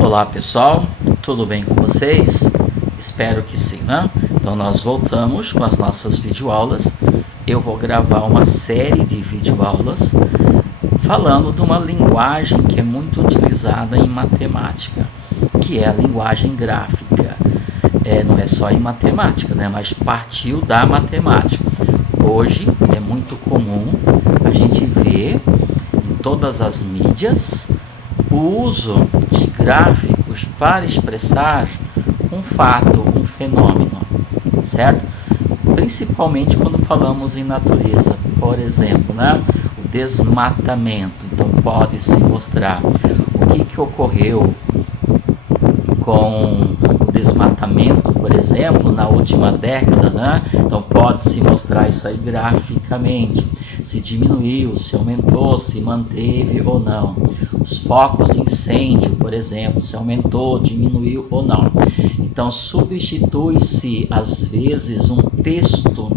Olá pessoal, tudo bem com vocês? Espero que sim, né? Então nós voltamos com as nossas videoaulas. Eu vou gravar uma série de videoaulas falando de uma linguagem que é muito utilizada em matemática, que é a linguagem gráfica. Não é só em matemática, né? Mas partiu da matemática. Hoje é muito comum a gente ver em todas as mídias o uso de gráficos para expressar um fato, um fenômeno, certo? Principalmente quando falamos em natureza, por exemplo, né? O desmatamento. Então pode-se mostrar o que ocorreu com o desmatamento, por exemplo, na última década, né? Então pode-se mostrar isso aí graficamente, se diminuiu, se aumentou, se manteve ou não. Os focos de incêndio, por exemplo, se aumentou, diminuiu ou não. Então substitui-se às vezes um texto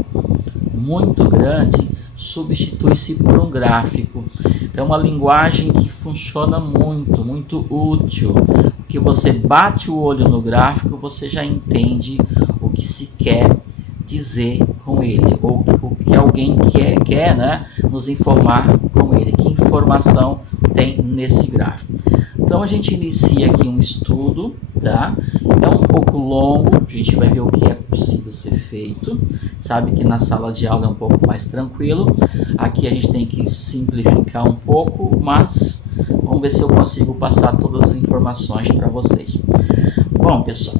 muito grande, substitui-se por um gráfico. Então é uma linguagem que funciona muito útil, porque você bate o olho no gráfico, você já entende o que se quer dizer com ele, ou o que alguém quer, né, nos informar com ele, que informação tem nesse gráfico. Então a gente inicia aqui um estudo, tá? É um pouco longo, a gente vai ver o que é possível ser feito. Sabe que na sala de aula é um pouco mais tranquilo, aqui a gente tem que simplificar um pouco, mas vamos ver se eu consigo passar todas as informações para vocês. Bom, pessoal,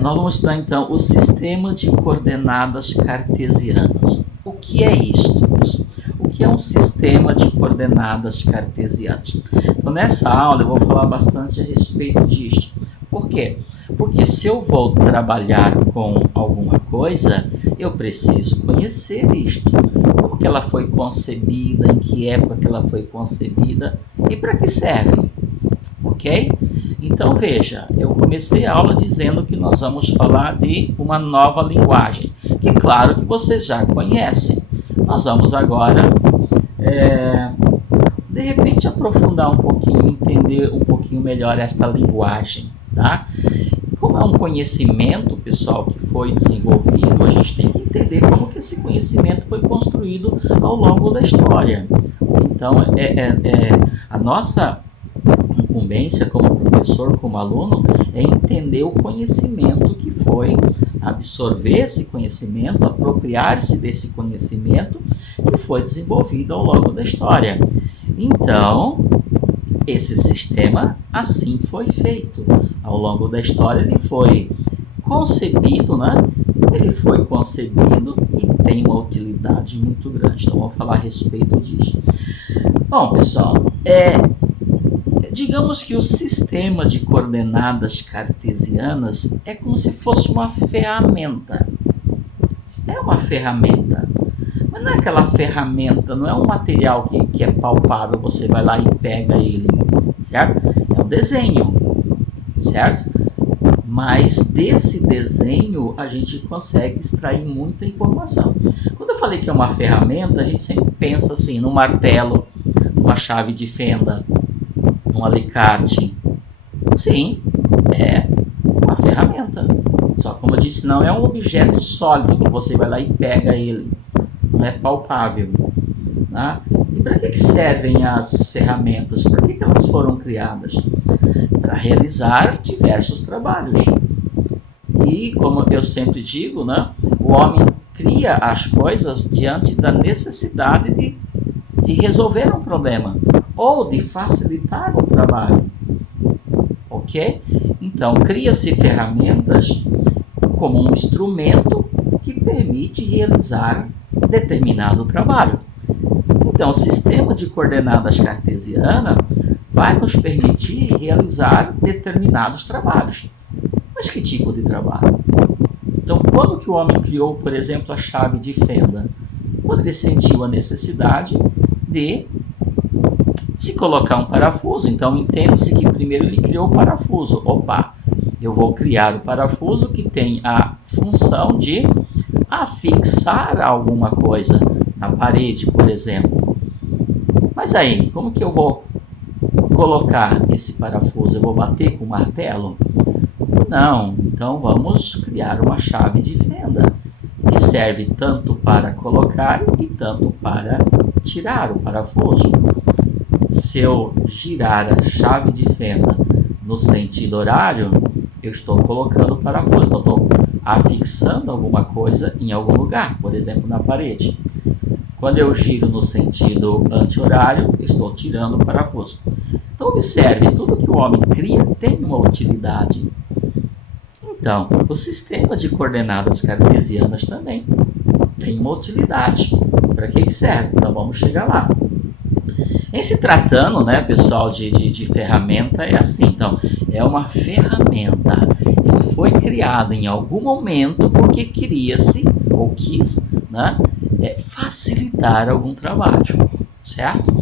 nós vamos estudar então o sistema de coordenadas cartesianas. O que é isto? O que é um sistema de coordenadas cartesianas? Então nessa aula eu vou falar bastante a respeito disso. Por quê? Porque se eu vou trabalhar com alguma coisa, eu preciso conhecer isto. Como que ela foi concebida, em que época que ela foi concebida e para que serve. Ok? Então veja, eu comecei a aula dizendo que nós vamos falar de uma nova linguagem, que claro que vocês já conhecem. Nós vamos agora, de repente, aprofundar um pouquinho, entender um pouquinho melhor esta linguagem, tá? Como é um conhecimento, pessoal, que foi desenvolvido, a gente tem que entender como que esse conhecimento foi construído ao longo da história. Então, a nossa incumbência como professor, como aluno, é entender o conhecimento que foi, absorver esse conhecimento, apropriar-se desse conhecimento que foi desenvolvido ao longo da história. Então, esse sistema assim foi feito. Ao longo da história ele foi concebido, né? Ele foi concebido e tem uma utilidade muito grande. Então, vamos falar a respeito disso. Bom, pessoal, digamos que o sistema de coordenadas cartesianas é como se fosse uma ferramenta. É uma ferramenta. Mas não é aquela ferramenta, não é um material que é palpável, você vai lá e pega ele, certo? É um desenho, certo? Mas desse desenho a gente consegue extrair muita informação. Quando eu falei que é uma ferramenta, a gente sempre pensa assim, no martelo, numa chave de fenda, um alicate. Sim, é uma ferramenta. Só como eu disse, não é um objeto sólido que você vai lá e pega ele. Não é palpável. Tá? E para que servem as ferramentas? Para que elas foram criadas? Para realizar diversos trabalhos. E como eu sempre digo, né, o homem cria as coisas diante da necessidade de resolver um problema ou de facilitar um trabalho, ok? Então, cria-se ferramentas como um instrumento que permite realizar determinado trabalho. Então, o sistema de coordenadas cartesiana vai nos permitir realizar determinados trabalhos. Mas que tipo de trabalho? Então, quando que o homem criou, por exemplo, a chave de fenda? Quando ele sentiu a necessidade de se colocar um parafuso. Então, entende-se que primeiro ele criou o parafuso. Opa, eu vou criar o parafuso que tem a função de afixar alguma coisa na parede, por exemplo. Mas aí, como que eu vou colocar esse parafuso, eu vou bater com o martelo? Não, então vamos criar uma chave de fenda que serve tanto para colocar e tanto para tirar o parafuso. Se eu girar a chave de fenda no sentido horário, eu estou colocando o parafuso, eu estou afixando alguma coisa em algum lugar, por exemplo, na parede. Quando eu giro no sentido anti-horário, estou tirando o parafuso. Então, observe, tudo que o homem cria tem uma utilidade. Então, o sistema de coordenadas cartesianas também tem uma utilidade. Para que serve? Então, vamos chegar lá. Em se tratando, né, pessoal, de ferramenta, é assim. Então, é uma ferramenta. Ele foi criado em algum momento porque queria-se, ou quis, né, facilitar algum trabalho, certo?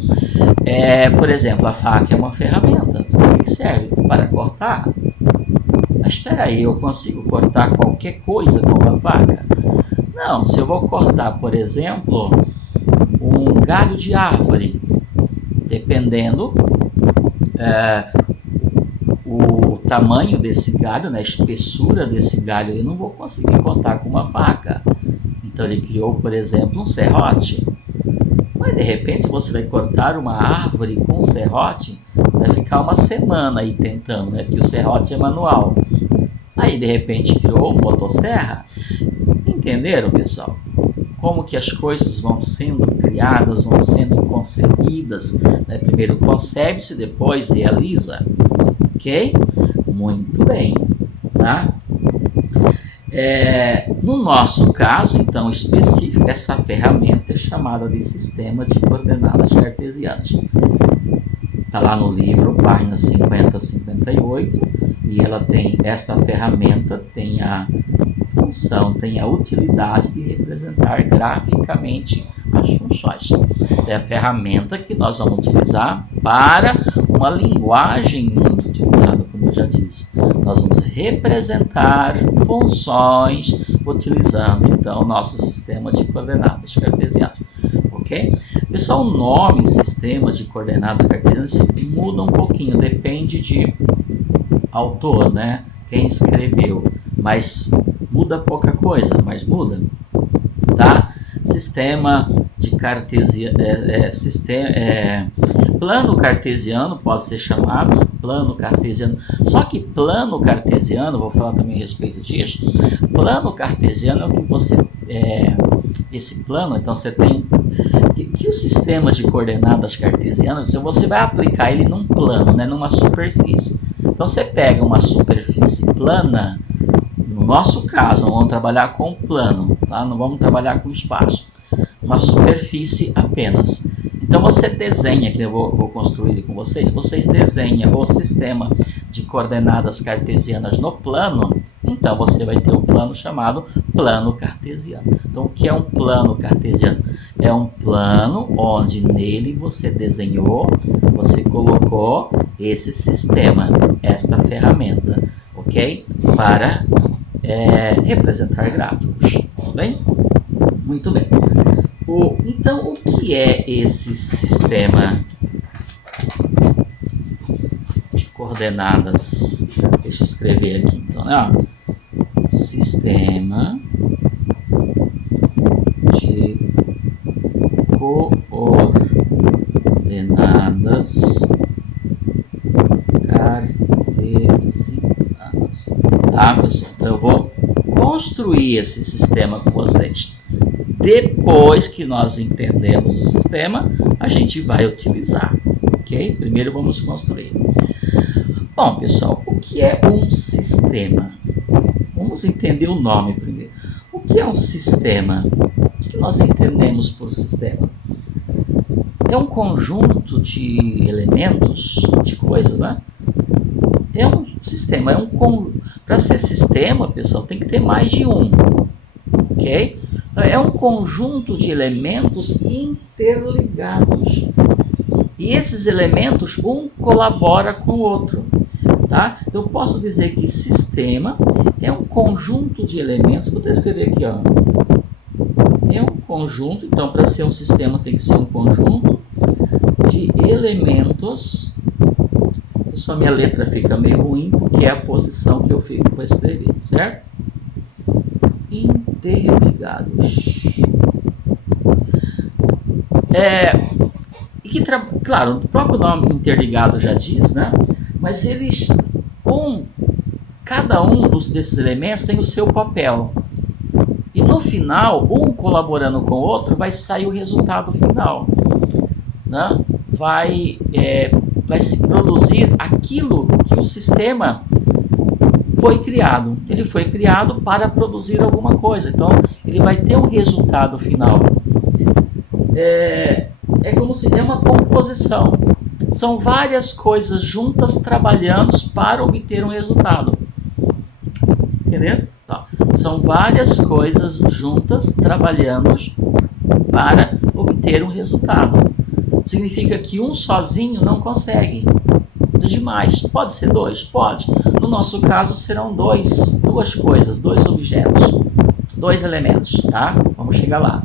Por exemplo, a faca é uma ferramenta. Para que serve? Para cortar. Mas espera aí, eu consigo cortar qualquer coisa com uma faca? Não, se eu vou cortar, por exemplo, um galho de árvore, dependendo o tamanho desse galho, né, a espessura desse galho, eu não vou conseguir cortar com uma faca. Então ele criou, por exemplo, um serrote. Mas de repente você vai cortar uma árvore com um serrote, você vai ficar uma semana aí tentando, né? Porque o serrote é manual. Aí de repente criou uma motosserra. Entenderam, pessoal? Como que as coisas vão sendo criadas, vão sendo concebidas, né? Primeiro concebe-se, depois realiza. Ok? Muito bem, tá? No nosso caso, então, específico, essa ferramenta é chamada de sistema de coordenadas cartesianas. Está lá no livro, página 50 a 58, e esta ferramenta tem a função, tem a utilidade de representar graficamente as funções. É a ferramenta que nós vamos utilizar para uma linguagem muito utilizada, como eu já disse. Nós vamos representar funções utilizando, então, o nosso sistema de coordenadas cartesianas. Ok? Pessoal, o nome sistema de coordenadas cartesianas muda um pouquinho, depende de autor, né? Quem escreveu, mas muda pouca coisa, mas muda, tá? Sistema de cartesiano, plano cartesiano pode ser chamado plano cartesiano. Só que plano cartesiano, vou falar também a respeito disso. Plano cartesiano é o que você esse plano, então você tem que o sistema de coordenadas cartesianas, você vai aplicar ele num plano, né, numa superfície. Então você pega uma superfície plana. No nosso caso, vamos trabalhar com plano, tá? Não vamos trabalhar com espaço. Uma superfície apenas. Então você desenha, que eu vou construir ele com vocês desenham o sistema de coordenadas cartesianas no plano, então você vai ter o plano chamado plano cartesiano. Então o que é um plano cartesiano? É um plano onde nele você desenhou, você colocou esse sistema, esta ferramenta, ok? Para representar gráficos, tudo bem? Muito bem. Então, o que é esse sistema de coordenadas? Deixa eu escrever aqui, então, né? Sistema de coordenadas cartesianas. Tá, pessoal? Então, eu vou construir esse sistema com vocês. Depois que nós entendemos o sistema, a gente vai utilizar, ok? Primeiro vamos construir. Bom, pessoal, o que é um sistema? Vamos entender o nome primeiro. O que é um sistema? O que nós entendemos por sistema? É um conjunto de elementos, de coisas, né? É um sistema, para ser sistema, pessoal, tem que ter mais de um, ok? É um conjunto de elementos interligados. E esses elementos, um colabora com o outro. Tá? Então, eu posso dizer que sistema é um conjunto de elementos. Vou até escrever aqui, ó. É um conjunto, então, para ser um sistema tem que ser um conjunto de elementos Só minha letra fica meio ruim porque é a posição que eu fico para escrever, certo? Interligados. Claro, o próprio nome interligado já diz, né? Mas eles, cada um desses elementos tem o seu papel. E no final, um colaborando com o outro, vai sair o resultado final, né? Vai se produzir aquilo que o sistema foi criado. Ele foi criado para produzir alguma coisa. Então, ele vai ter um resultado final. É como se é uma composição. São várias coisas juntas trabalhando para obter um resultado. Entendeu? Então, são várias coisas juntas trabalhando para obter um resultado. Significa que um sozinho não consegue. Demais. Pode ser dois? Pode. No nosso caso serão duas coisas, dois objetos, dois elementos, tá? Vamos chegar lá.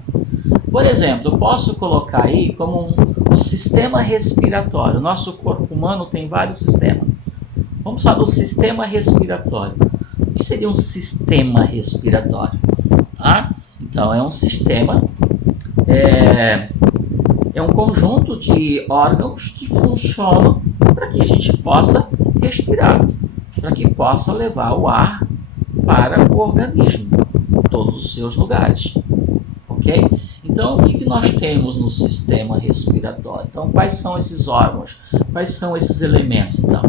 Por exemplo, eu posso colocar aí como um sistema respiratório. O nosso corpo humano tem vários sistemas. Vamos falar do sistema respiratório. O que seria um sistema respiratório? Tá? Então, é um sistema, é um conjunto de órgãos que funcionam para que a gente possa respirar, para que possa levar o ar para o organismo, todos os seus lugares, ok? Então, o que nós temos no sistema respiratório? Então, quais são esses órgãos? Quais são esses elementos? Então,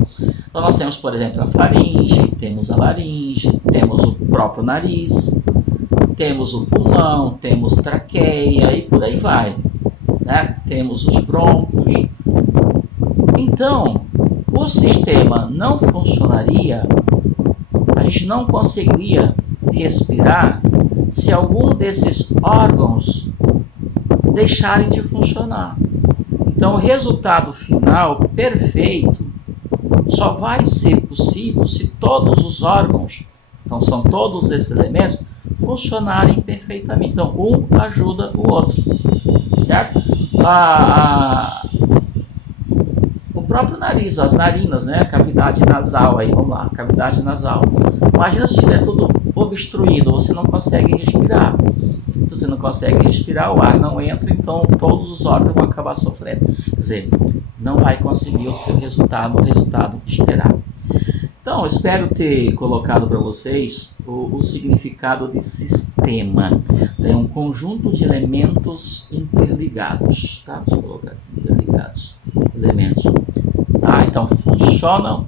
nós temos, por exemplo, a faringe, temos a laringe, temos o próprio nariz, temos o pulmão, temos traqueia e por aí vai, né? Temos os brônquios. Então, o sistema não funcionaria, a gente não conseguiria respirar se algum desses órgãos deixarem de funcionar. Então, o resultado final perfeito só vai ser possível se todos os órgãos, então são todos esses elementos, funcionarem perfeitamente. Então, um ajuda o outro, certo? O próprio nariz, as narinas, né? A cavidade nasal aí, vamos lá, cavidade nasal. Imagina se estiver tudo obstruído, você não consegue respirar. Se você não consegue respirar, o ar não entra, então todos os órgãos vão acabar sofrendo. Quer dizer, não vai conseguir o seu resultado, o resultado esperado. Então, eu espero ter colocado para vocês o significado de sistema. É um conjunto de elementos interligados. Tá? Deixa eu colocar aqui, interligados. Elementos. Ah, então, funcionam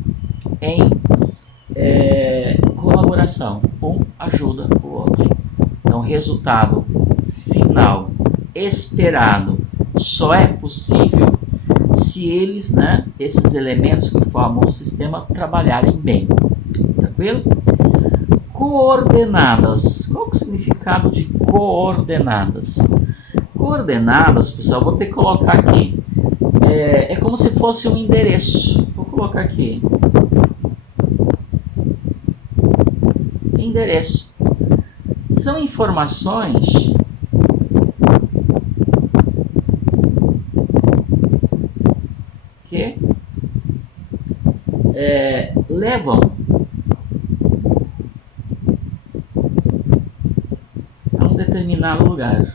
em colaboração. Um ajuda o outro. Então, o resultado final esperado só é possível se eles, né, esses elementos que formam o sistema, trabalharem bem. Tranquilo? Coordenadas. Qual é o significado de coordenadas? Coordenadas, pessoal, vou ter que colocar aqui. É como se fosse um endereço. Vou colocar aqui. Endereço. São informações que levam a um determinado lugar.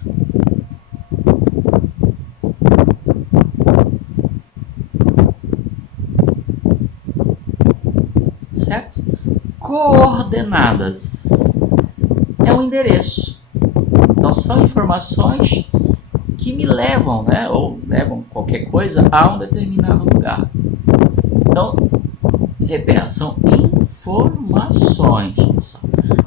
Certo? Coordenadas é um endereço. Então são informações que me levam, né, ou levam qualquer coisa a um determinado lugar. Então, repete, são informações.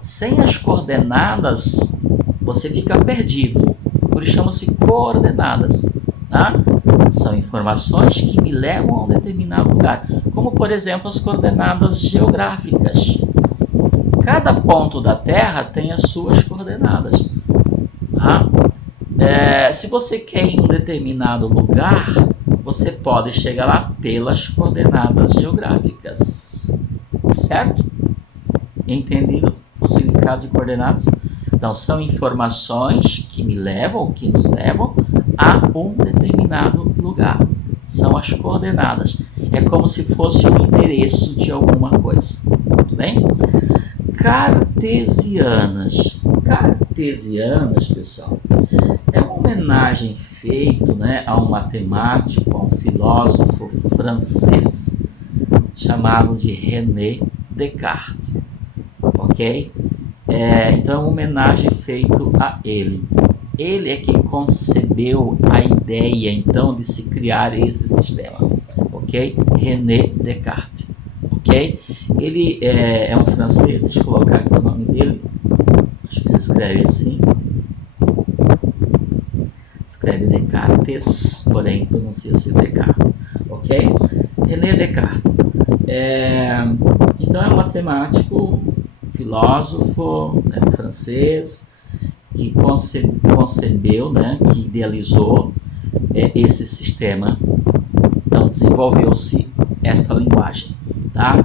Sem as coordenadas, você fica perdido. Por isso chama-se coordenadas. Tá? São informações que me levam a um determinado lugar. Como, por exemplo, as coordenadas geográficas. Cada ponto da Terra tem as suas coordenadas. Tá? Se você quer ir em um determinado lugar, você pode chegar lá pelas coordenadas geográficas. Certo? Entendido o significado de coordenadas? Então, são informações que me levam, que nos levam a um determinado lugar. São as coordenadas. é como se fosse o endereço de alguma coisa. Tudo bem? Cartesianas. Cartesianas, pessoal, é uma homenagem feita, né, a um matemático, a um filósofo francês chamado de René Descartes. Ok? Então é uma homenagem feita a ele. Ele é que concebeu a ideia, então, de se criar esse sistema. Ok? René Descartes. Ok? Ele é um francês, deixa eu colocar aqui o nome dele. Acho que se escreve assim. Escreve Descartes, porém pronuncia-se Descartes. Ok? René Descartes. Então é um matemático, filósofo, francês, que concebeu, né, que idealizou esse sistema. Então desenvolveu-se esta linguagem, tá?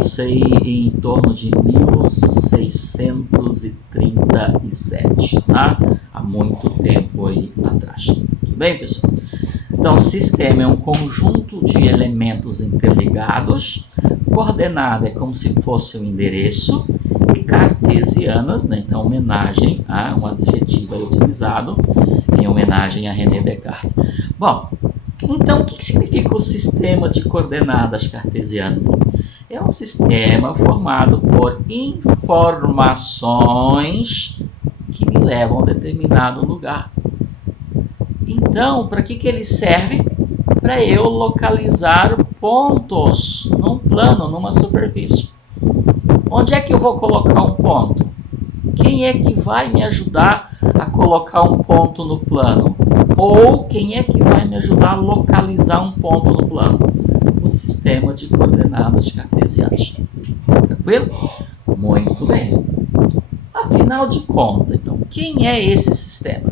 Isso aí em torno de 1637, tá? Há muito tempo aí atrás. Tudo bem, pessoal? Então, sistema é um conjunto de elementos interligados, coordenada é como se fosse um endereço, e cartesianas, né? Então, homenagem a um adjetivo utilizado em homenagem a René Descartes. Bom, então o que significa o sistema de coordenadas cartesiano? É um sistema formado por informações que me levam a determinado lugar. Então, para que ele serve? Para eu localizar pontos num plano, numa superfície. Onde é que eu vou colocar um ponto? Quem é que vai me ajudar a colocar um ponto no plano? Ou quem é que vai me ajudar a localizar um ponto no plano? O sistema de coordenadas cartesianas. Tranquilo? Muito bem. Afinal de contas, então, quem é esse sistema?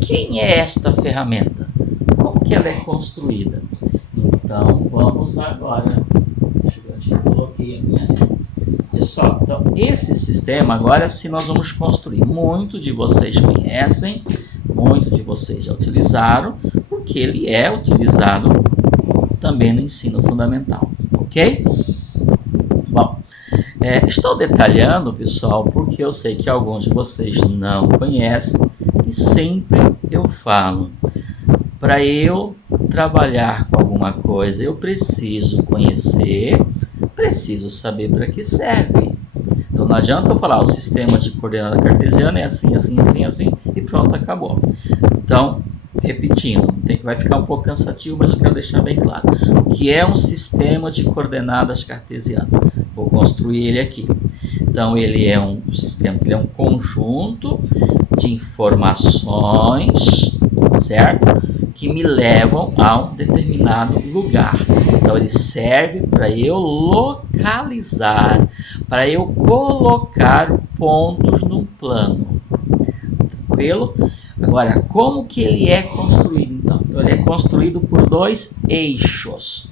Quem é esta ferramenta? Como que ela é construída? Então, vamos agora... Deixa eu ver onde eu coloquei a minha... Pessoal, então, esse sistema, agora sim nós vamos construir. Muito de vocês conhecem, muito de vocês já utilizaram, porque ele é utilizado também no ensino fundamental, ok? Bom, estou detalhando, pessoal, porque eu sei que alguns de vocês não conhecem e sempre eu falo, para eu trabalhar com alguma coisa, eu preciso conhecer, preciso saber para que serve. Então não adianta eu falar, o sistema de coordenada cartesiana é assim, assim, assim, assim, e pronto, acabou. Então, repetindo, vai ficar um pouco cansativo, mas eu quero deixar bem claro. O que é um sistema de coordenadas cartesiano? Vou construir ele aqui. Então, ele é um sistema, ele é um conjunto de informações, certo? Que me levam a um determinado lugar. Então, ele serve para eu localizar, para eu colocar pontos num plano. Tranquilo? Agora, como que ele é construído, então? Então, ele é construído por dois eixos.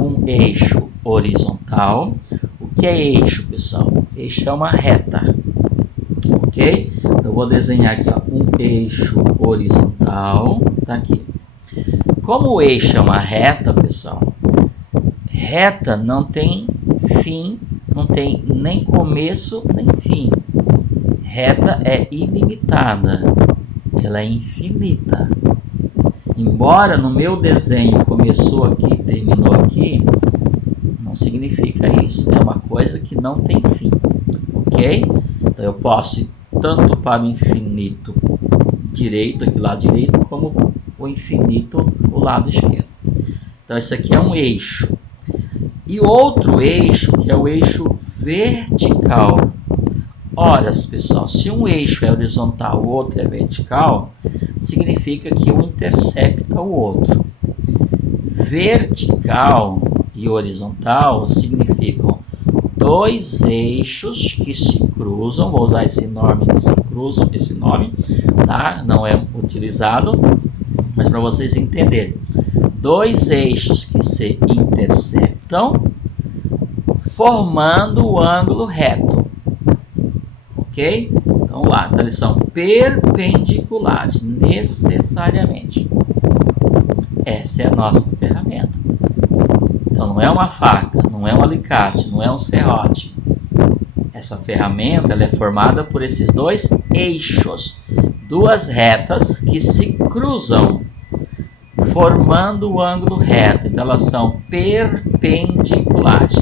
Um eixo horizontal. O que é eixo, pessoal? Eixo é uma reta. Ok? Então, eu vou desenhar aqui, ó, um eixo horizontal. Tá aqui. Como o eixo é uma reta, pessoal, reta não tem fim, não tem nem começo nem fim. Reta é ilimitada, ela é infinita. Embora no meu desenho começou aqui e terminou aqui, não significa isso. É uma coisa que não tem fim, ok? Então eu posso ir tanto para o infinito direito, aqui lado direito, como o infinito, o lado esquerdo. Então isso aqui é um eixo. E outro eixo, que é o eixo vertical. Ora, pessoal, se um eixo é horizontal, o outro é vertical, significa que um intercepta o outro. Vertical e horizontal significam dois eixos que se cruzam. Vou usar esse nome que se cruzam, esse nome, tá? Não é utilizado, mas para vocês entenderem. Dois eixos que se interceptam, formando o ângulo reto. Ok? Então lá, então eles são perpendiculares, necessariamente. Essa é a nossa ferramenta. Então não é uma faca, não é um alicate, não é um serrote. Essa ferramenta ela é formada por esses dois eixos, duas retas que se cruzam, formando o ângulo reto. Então elas são perpendiculares.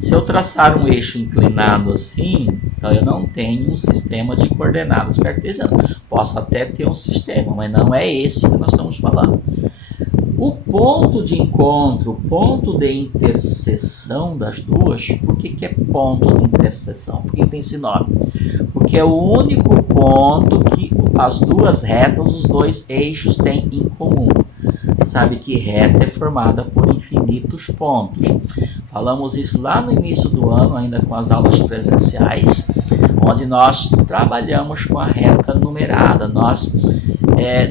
Se eu traçar um eixo inclinado assim, então eu não tenho um sistema de coordenadas cartesianas. Posso até ter um sistema, mas não é esse que nós estamos falando. O ponto de encontro, o ponto de interseção das duas, por que é ponto de interseção? Por que tem esse nome? Porque é o único ponto que as duas retas, os dois eixos têm em comum. Sabe que reta é formada por infinitos pontos. Falamos isso lá no início do ano, ainda com as aulas presenciais, onde nós trabalhamos com a reta numerada. Nós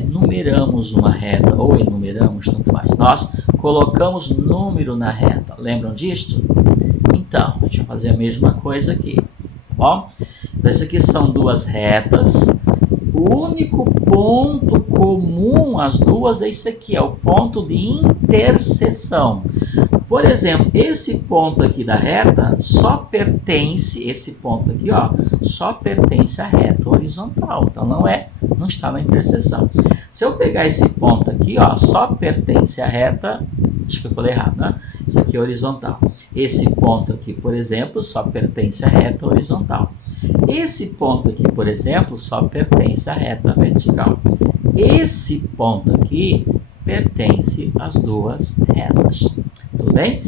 numeramos uma reta, ou enumeramos, tanto faz. Nós colocamos número na reta. Lembram disto? Então, a gente vai fazer a mesma coisa aqui. Tá bom? Então, essas aqui são duas retas. O único ponto comum às duas é isso aqui, é o ponto de interseção. Por exemplo, esse ponto aqui da reta só pertence, esse ponto aqui, ó, só pertence à reta horizontal. Então não está na interseção. Se eu pegar esse ponto aqui, ó, só pertence à reta, acho que eu falei errado, né? Isso aqui é horizontal. Esse ponto aqui, por exemplo, só pertence à reta horizontal. Esse ponto aqui, por exemplo, só pertence à reta vertical. Esse ponto aqui pertence às duas retas. Tudo bem?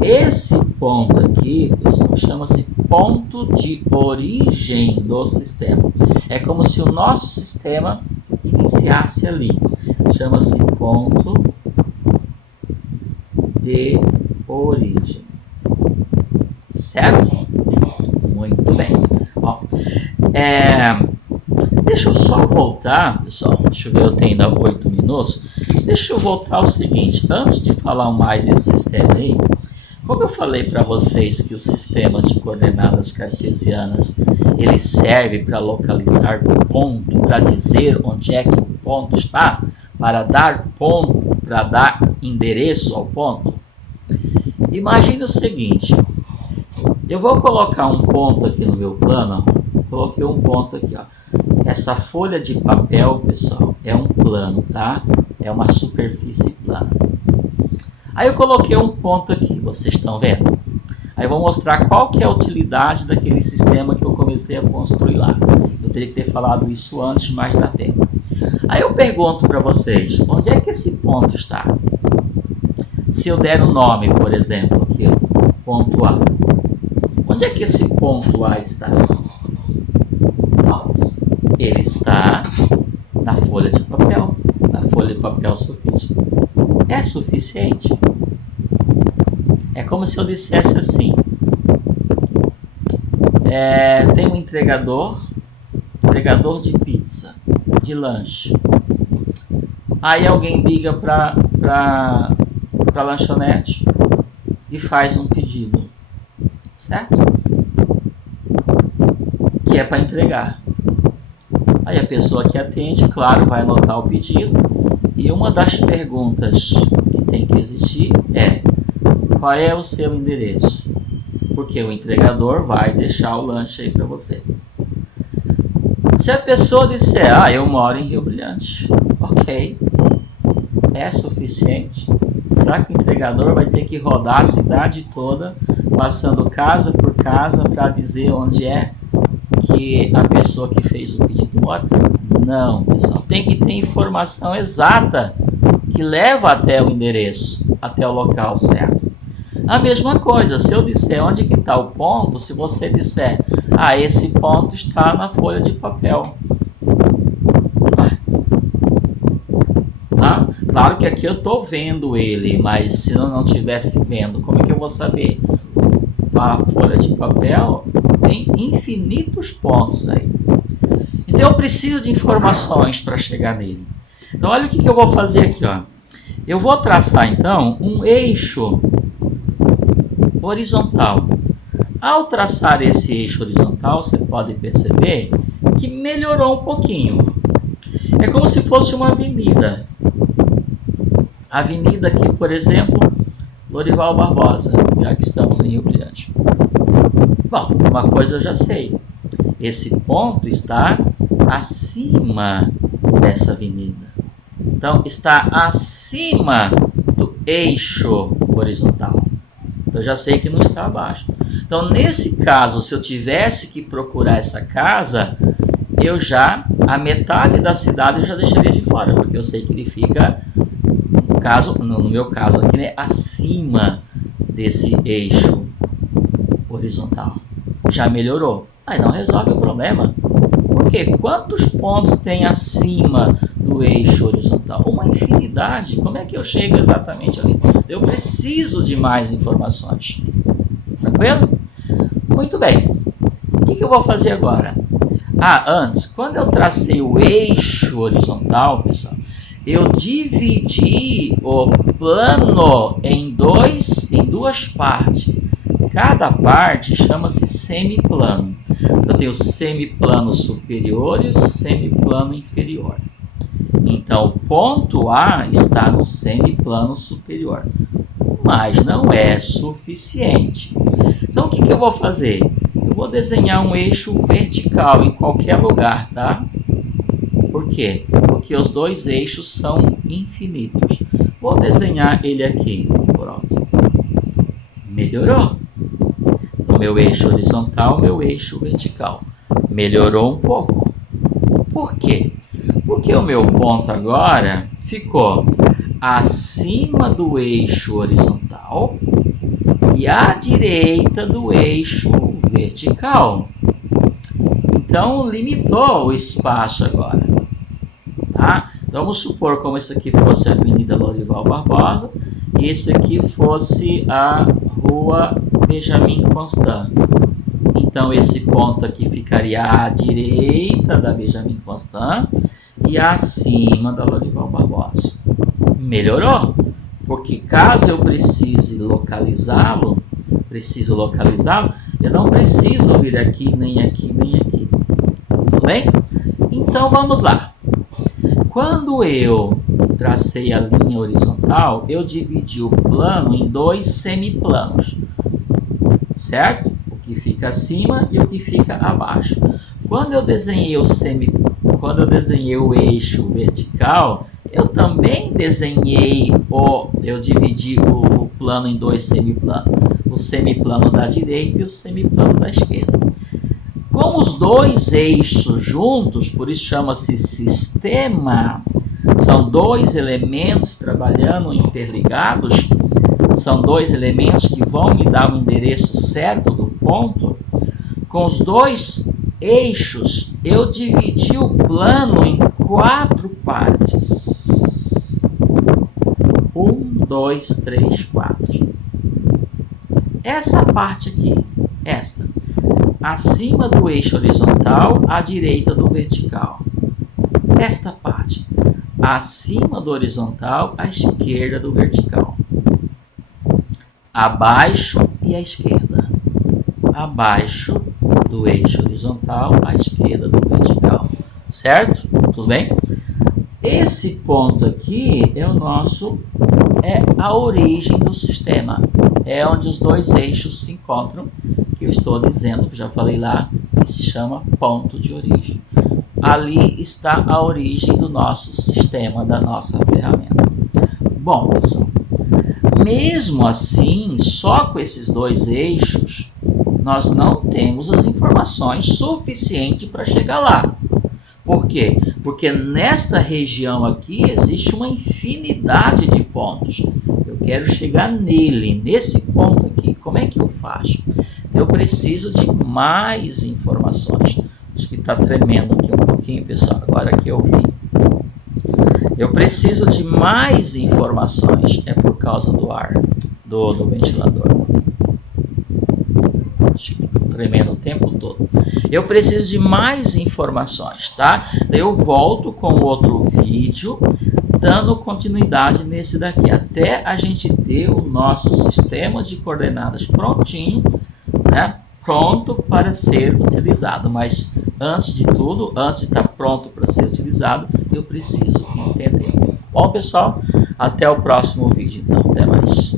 Esse ponto aqui, pessoal, chama-se ponto de origem do sistema. É como se o nosso sistema iniciasse ali. Chama-se ponto de origem. Certo? Muito bem. Ó, deixa eu só voltar, pessoal. Deixa eu ver, eu tenho ainda 8 minutos. Deixa eu voltar ao seguinte. Antes de falar mais desse sistema aí, como eu falei para vocês que o sistema de coordenadas cartesianas ele serve para localizar ponto, para dizer onde é que o ponto está, para dar ponto, para dar endereço ao ponto. Imagine o seguinte. Eu vou colocar um ponto aqui no meu plano, ó. Coloquei um ponto aqui, ó. Essa folha de papel, pessoal, é um plano, tá? É uma superfície plana. Aí eu coloquei um ponto aqui, vocês estão vendo? Aí eu vou mostrar qual que é a utilidade daquele sistema que eu comecei a construir lá. Eu teria que ter falado isso antes, mas dá tempo. Aí eu pergunto para vocês, onde é que esse ponto está? Se eu der o nome, por exemplo, aqui, ponto A. Onde é que esse ponto A está? Ele está na folha de papel. Na folha de papel sulfite. É suficiente? É como se eu dissesse assim. Tem um entregador de pizza, de lanche. Aí alguém liga para a lanchonete e faz um pedido. Certo? Que é para entregar. Aí a pessoa que atende, claro, vai anotar o pedido. E uma das perguntas que tem que existir é: qual é o seu endereço? Porque o entregador vai deixar o lanche aí para você. Se a pessoa disser: eu moro em Rio Brilhante. Ok. É suficiente? Será que o entregador vai ter que rodar a cidade toda, passando casa por casa para dizer onde é que a pessoa que fez o pedido mora? Não, pessoal. Tem que ter informação exata que leva até o endereço, até o local certo. A mesma coisa, se eu disser onde que está o ponto, se você disser: esse ponto está na folha de papel. Claro que aqui eu estou vendo ele, mas se eu não estivesse vendo, como é que eu vou saber? A folha de papel tem infinitos pontos aí. Então eu preciso de informações para chegar nele. Então olha o que eu vou fazer aqui, ó. Eu vou traçar então um eixo horizontal. Ao traçar esse eixo horizontal, você pode perceber que melhorou um pouquinho. É como se fosse uma avenida. A avenida aqui, por exemplo, Lorival Barbosa, já que estamos em Rio Brilhante. Bom, uma coisa eu já sei. Esse ponto está acima dessa avenida. Então, está acima do eixo horizontal. Então, eu já sei que não está abaixo. Então, nesse caso, se eu tivesse que procurar essa casa, a metade da cidade eu já deixaria de fora, porque eu sei que ele fica, no meu caso aqui, né, acima desse eixo horizontal. Já melhorou. Aí não resolve o problema. Porque quantos pontos tem acima do eixo horizontal? Uma infinidade. Como é que eu chego exatamente ali? Eu preciso de mais informações. Tranquilo? Muito bem. O que eu vou fazer agora? Antes, quando eu tracei o eixo horizontal, pessoal, eu dividi o plano em duas partes. Cada parte chama-se semiplano. Eu tenho o semiplano superior e o semiplano inferior. Então, o ponto A está no semiplano superior, mas não é suficiente. Então, o que eu vou fazer? Eu vou desenhar um eixo vertical em qualquer lugar, tá? Por quê? Porque os dois eixos são infinitos. Vou desenhar ele aqui. Pronto. Melhorou. Então, meu eixo horizontal, meu eixo vertical. Melhorou um pouco. Por quê? Porque o meu ponto agora ficou acima do eixo horizontal e à direita do eixo vertical. Então, limitou o espaço agora. Tá? Então, vamos supor como isso aqui fosse a Avenida Lorival Barbosa e esse aqui fosse a Rua Benjamin Constant. Então, esse ponto aqui ficaria à direita da Benjamin Constant e acima da Lorival Barbosa. Melhorou? Porque caso eu precise localizá-lo, eu não preciso vir aqui, nem aqui, nem aqui. Tudo bem? Então, vamos lá. Quando eu tracei a linha horizontal, eu dividi o plano em dois semiplanos, certo? O que fica acima e o que fica abaixo. Quando eu desenhei o eixo vertical, eu também eu dividi o plano em dois semiplanos. O semiplano da direita e o semiplano da esquerda. Com os dois eixos juntos, por isso chama-se sistema, são dois elementos trabalhando interligados, são dois elementos que vão me dar o endereço certo do ponto. Com os dois eixos, eu dividi o plano em 4 partes. 1, 2, 3, 4. Essa parte aqui, acima do eixo horizontal, à direita do vertical. Esta parte, acima do horizontal, à esquerda do vertical. Abaixo e à esquerda. Abaixo do eixo horizontal, à esquerda do vertical. Certo? Tudo bem? Esse ponto aqui é a origem do sistema. É onde os dois eixos se encontram, que eu estou dizendo, que já falei lá, que se chama ponto de origem. Ali está a origem do nosso sistema, da nossa ferramenta. Bom, pessoal, mesmo assim, só com esses dois eixos, nós não temos as informações suficientes para chegar lá. Por quê? Porque nesta região aqui existe uma infinidade de pontos. Eu quero chegar nesse ponto aqui. Como é que eu faço? Eu preciso de mais informações. Acho que está tremendo aqui um pouquinho, pessoal. Agora que eu vi. Eu preciso de mais informações. É por causa do ar, do ventilador. Acho que fica tremendo o tempo todo. Eu preciso de mais informações, tá? Eu volto com outro vídeo, dando continuidade nesse daqui, até a gente ter o nosso sistema de coordenadas prontinho, né? Pronto para ser utilizado. Mas antes de tudo, antes de estar pronto para ser utilizado, eu preciso entender. Bom, pessoal, até o próximo vídeo, então. Até mais.